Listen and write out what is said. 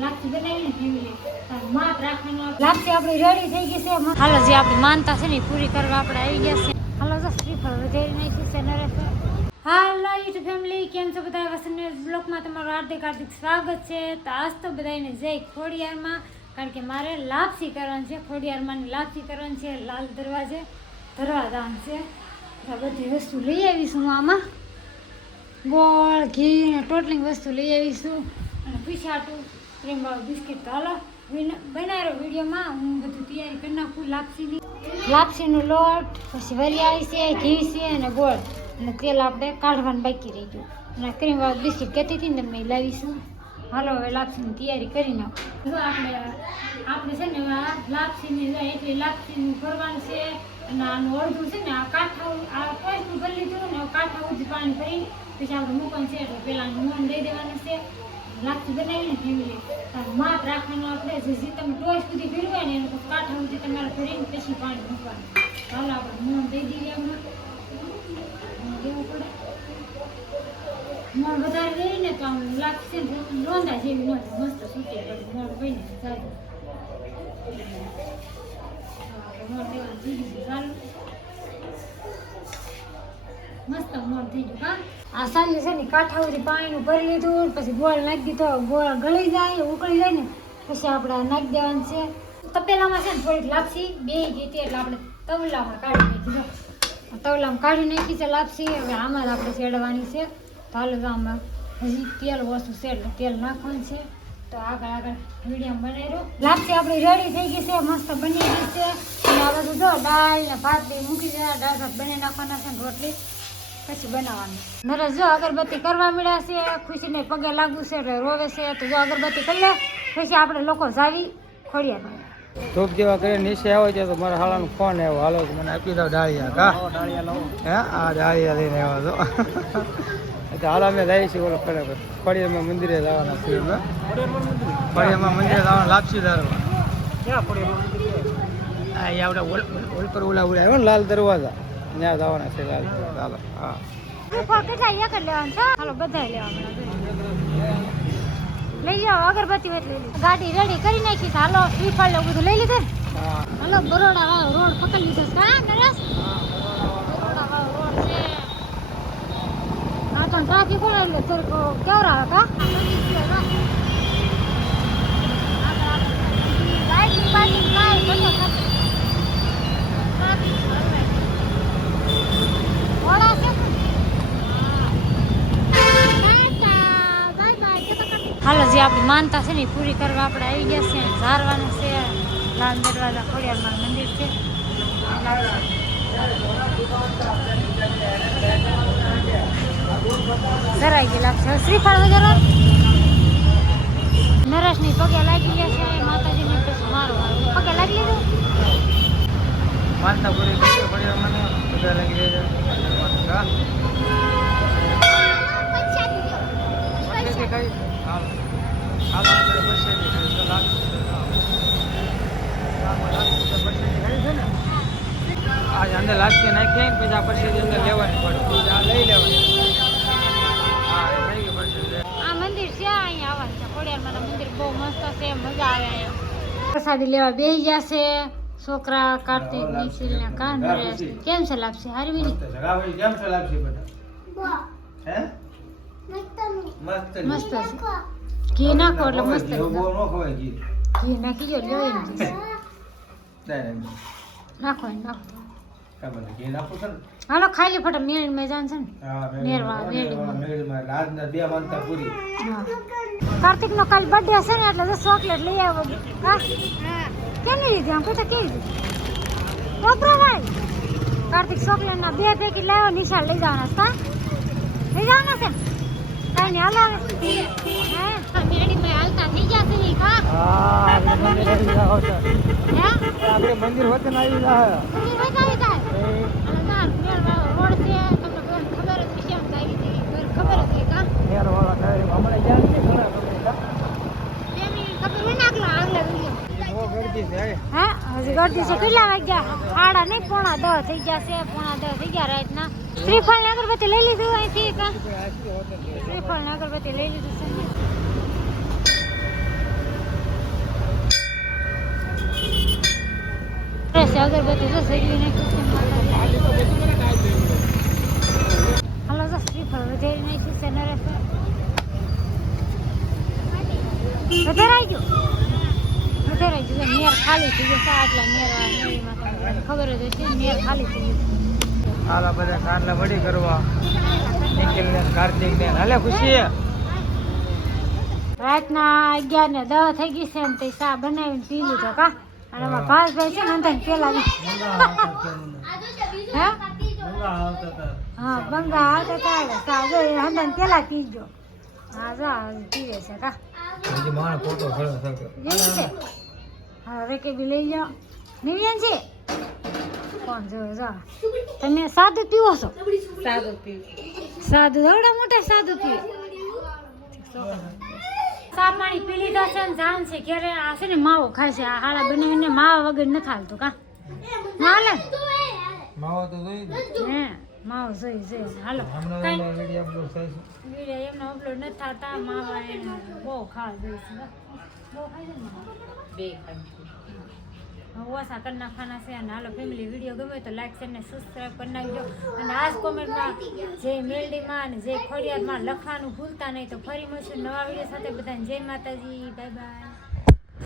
લાપસી આપણી રેડી થઈ ગઈ છે હાલો જે આપણી માનતા છે ને પૂરી કરવા આપણે આવી ગયા છે હાલો તો શ્રીફળ વધારી નાખી છે નરેશ હાલો યુટ્યુબ ફેમિલી કેમ છો બધા? વસંત બ્લોકમાં તમારું હાર્દિક હાર્દિક સ્વાગત છે. તો આજ તો બધાને જય ખોડિયારમાં કારણ કે મારે લાપસી કરવાની છે ખોડિયારમાંની લાપસી કરવાની છે લાલ દરવાજે ધરવાદાન છે. તો આ બધી વસ્તુ લઈ આવીશું હું આમાં. ગોળ ઘી ને ટોટલિંગ વસ્તુ લઈ આવીશું. અને પીછાટું ક્રીમવાળું બિસ્કિટ તો હાલો બનાવ્યો વિડીયોમાં, હું બધું તૈયારી કરી નાખું, લાપસીની. લાપસીનો લોટ, પછી વરિયાળી છે, ઘી છે અને ગોળ. અને તેલ આપણે કાઢવાનું બાકી રહી ગયું. અને ક્રીમવાળું બિસ્કિટ કહેતી હતી ને મેં લાવીશું હાલો, હવે લાપસીની તૈયારી કરી નાખો. આપણે આપણે છે ને લાપસીની એટલે લાપસીનું કરવાનું છે, અને આનું અડધું છે ને આ કાંઠા આ પોઈન્ટનું ભરી લીધું ને કાંઠા ઉધી પાણી ભરી, પછી આપણે મૂકવાનું છે, એટલે પહેલાં મોન દઈ દેવાનું છે. લાપસી બનાવીને ફેમિલી માપ રાખવાનું આપણે જે તમે ટોચ સુધી ભર્યું ને એનું કાંઠા સુધી તમારે ફેરીને પછી પાણી મૂકવાનું. ચાલો આપણે મોન દઈ દઈએ હમણાં મોણ દેવું પડે. મોણ વધારે દઈને તો આમ લાગશે ને રોંધા જેવી ન મસ્ત સૂટી પડે મોણ બને સારું મોણ દેવાનું. થઈ ગયું મસ્ત મોણ થઈ ગયું, હા? આ સાંજે છે ને કાંઠા સુધી પાણીનું ભરી લીધું, પછી ગોળ નાખી દીધો, ગોળ ગળી જાય, ઉકળી જાય ને, પછી આપણે નાખી દેવાનું છે. તપેલામાં છે ને થોડીક લાપસી, બે ગઈ એટલે આપણે તવલામાં કાઢી નાખી દો તવલામાં કાઢી નાખી છે લાપસી, હવે આમાં આપણે શેડવાની છે. હાલો આમાં હજી તેલ ઓછું છે એટલે તેલ નાખવાનું છે. તો આગળ આગળ વીડિયો બનાવી રહ્યો લાપસી આપણી રેડી થઈ ગઈ છે, મસ્ત બની ગઈ છે. આ બધું જો દાળ ને ભાત બી મૂકી દેવા દાળ ભાત બની નાખવાના છે રોટલી. પછી બનાવવાનું. નરેશ જો અગરબત્તી કરવા મળ્યા છે ખુશીને પગે લાગુ છે એટલે રોવે છે તો જો અગરબત્તી કરી લે પછી આપણે લોકો જાવી ખોડિયા ધૂપ જેવા કરીને નીચે આવે છે તો મારા હાલાનો ફોન આવ્યો. હાલો તો મને આપી દો ડાળિયા કા? હે આ ડાળિયા લઈને આવ્યો છો એટલે હાલ અમે જઈએ છીએ ઓલો ખરે ખોડિયારમાં મંદિરે જવાના છીએ અમે. મંદિરે? જવાના લાપસી હા એ આપણે ઓલ ઓલ પર ઓલા આવ્યો ને લાલ દરવાજા. ત્યાં જવાના છે લાલ હા. શ્રીફળ કેટલા એક લેવાનું છે હાલો બધા લેવા લઈ જાઓ અગરબત્તી હોય લઈ લો. ગાડી રેડી કરી નાખી હાલો શ્રીફળ ને એવું બધું લઈ લીધું હાલો બરોડા વાળો રોડ પકડી લીધો છે. હા નરેશ? બરોડા વાળો રોડ છે. આ તો ટ્રાફિક હોય એટલે થોડુંક કેવર હતા કા લાઈટ પાર્કિંગ કાંઈ બધો નથી ટ્રાફિક હલવાય ઓળા છે હાલો, જે આપણી માનતા છે ને પૂરી કરવા આપણે આવી ગયા છે ઝારવાનું છે, લાલ દરવાજા ખોડિયારમાં મંદિર છે. ધરાઈ ગયેલા છે શ્રીફળ વગેરે? નરેશની પગે લાગી ગયા છે માતાજીને પછી મારો પગે લાગી લીધો? માનતા પૂરી કરી ખોડિયાર મને બધા લાગી ગયા પછીથી કઈ? અંદર લાગશે નાખીએ પછી આ પછી અંદર લેવાની પડે. આ લઈ લેવાની. મંદિર છે અહીંયા આવવાનું છે. ખોડિયારમાં મંદિર બહુ મસ્ત છે મજા આવે અહીંયા. પ્રસાદી લેવા બેસી ગયા છે. છોકરા કાર્તિક નિખિલ ને કાન નરેશ કેમ છે લાગશે? હારવી કેમ છે લાગશે બધા? હે? મસ્ત મસ્ત છે. ઘી નાખો એટલે મસ્ત ઘી બહુ લાગે. ન ખવાય ઘી. ઘી નાખી જો લ્યો નહીં. નાખો એમ નાખો. હાલો ખાલી ફટા મેળ મેજાન છે ને. બે માનતા પૂરી. કાર્તિક નો કાલ બર્થડે છે ને એટલે તો ચોકલેટ લઈ આવો. હા? કેની લીધી આમ? કહેતા કેવી લીધી વાપરા વાળી કાર્તિક ચોકલેટ ના બે પેકેટ લાવ્યો નિશાળ લઈ જવાના છે લઈ જવાના છે? આવે હે કેટલા વાગ્યા? આડા નહીં, પોણા દસ થઈ ગયા છે પોણા દસ થઈ ગયા રાતના. શ્રીફળ ને અગરબત્તી લઈ લીધું અહીંથી એક. શ્રીફળ અગરબત્તી લઈ લીધું છે. અગરબત્તી જો સજવી નાખ્યું હાલો, જો શ્રીફળ વધારી છે, નરેશ વધારાઈ ગયું? વધારાઈ ગયું. ખાલી થઈ ગયું. આટલા નેર ખબર જ હતી મેર ખાલી થઈ ગયું. હાલા બધા કારલા વડી કરવા. નિખિલ ને કાર્તિક ને હાલે ખુશી રાતના અગિયાર ને દસ થઈ ગઈ છે ને ચા બનાવીને પી લીધો કા? અને એમાં ભાસ ભાઈ છે ને અંધાને પેલા હે? હા બંગા આવતા હતા ચા જો એ અંધાને પેલા પીજો હા જો પીવે છે કા? હવે રેકે બી લઈ જાઓ નિવ્યાન છે કોણ જો જો તમે સાદું પીવો છો? સાદું પીવું સાદું એવડા મોટા સાદું પીવો. સાપ પાણી પી લીધા છે ને જાન છે ક્યારે આ છે ને માવો ખાય છે આ હાડા બનાવીને માવા વગર નથી હાલતું કા? હાલે? માવો તો જોઈ હે માવો જોઈ જોઈ હાલો વીડિયો અપલોડ થાય છે. વીડિયો એમનો અપલોડ નથી થતા માવા એને બહુ ખાવા જોઈએ છે બહુ ખાય છે બે ખાંડ ઓછા કરી નાખવાના છે અને હાલો ફેમિલી વીડિયો ગમે તો લાઈક શેર ને સબસ્ક્રાઈબ કરી નાખજો. અને આજ કોમેન્ટમાં જે મેલડીમાં અને જે ખોડિયારમાં લખવાનું ભૂલતા નહીં તો ફરી મળશું નવા વીડિયો સાથે બધાને. જય માતાજી બાય બાય